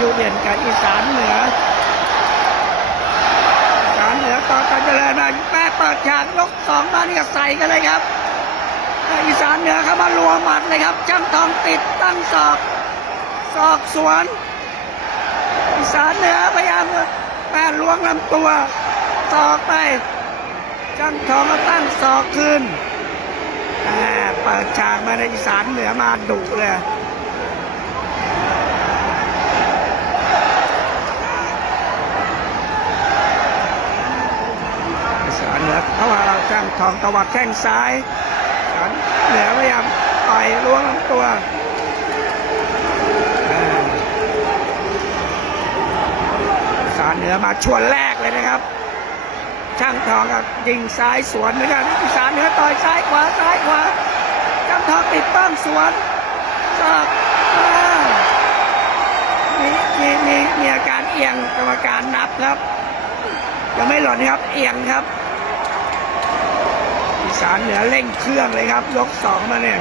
ยูเวียนกับอีสานเหนืออีสานเหนือต่อกันเจริญมาแม่เปิดฉากยกสองมาเนี่ยใส่กันเลยครับอีสานเหนือเข้ามารัวหมัดเลยครับจ้ำทองติดตั้งศอกศอกสวน อีสานเหนือพยายามแม่ล้วงลำตัวศอกไปจ้ำทองก็ตั้งศอกคืนแม่เปิดฉากมาในอีสานเหนือมาดุเลย อีสานเหนือเข้ามาจ้ำทองตวัดแข้งซ้ายสันเหนือพยายามต่อยล้วงลำตัวสารเหนือมาชวนแรกเลยนะครับ ช่างทองกับยิงซ้ายสวนเหมือนกันสานเหนือต่อยซ้ายขวาซ้ายขวาช่างทองติดตั้งสวนสอบมีมีมีมีอาการเอียงกรรมการนับครับยังไม่หล่นครับเอียงครับ สานเหนือเร่งเครื่องเลยครับยกสองมาเนี่ย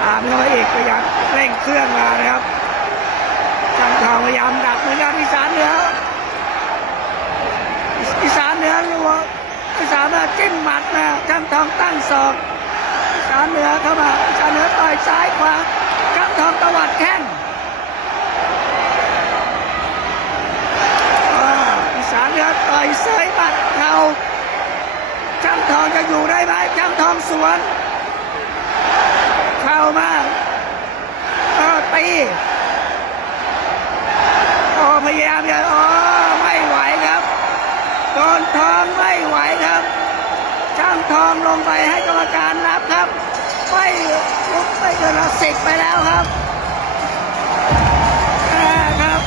ตามเข้ามาอีกพยายามเร่งเครื่องมานะครับช่างทองพยายามดักเหมือนกันอีสานเหนืออีสานเหนือรัวอีสานมาจิ้มหมัดนะช่างทองตั้งศอกอีสานเหนือเข้ามาอีสานเหนือต่อยซ้ายขวาช่างทองตวัดแข้งอ่าอีสานเหนือต่อยเสยบัดเข่า ช่างท องจะอยู่ได้ไหมช่างทองสวน เข้ามาเออตีโอ้พยายามจะโอ้ไม่ไหวครับโดนทองไม่ไหวครับช่างทองลงไปให้กรรมการนับครับไม่ลุกไม่เกินละสิบไปแล้วครับแพ้ครับ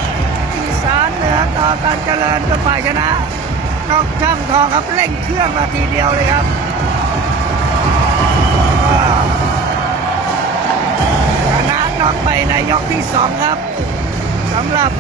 อีสานเหนือต่อการเจริญก็ฝ่ายชนะ น้องช่างทองครับเร่งเครื่องมาทีเดียวเลยครับชนะน็อกไปในยกที่สองครับสำหรับ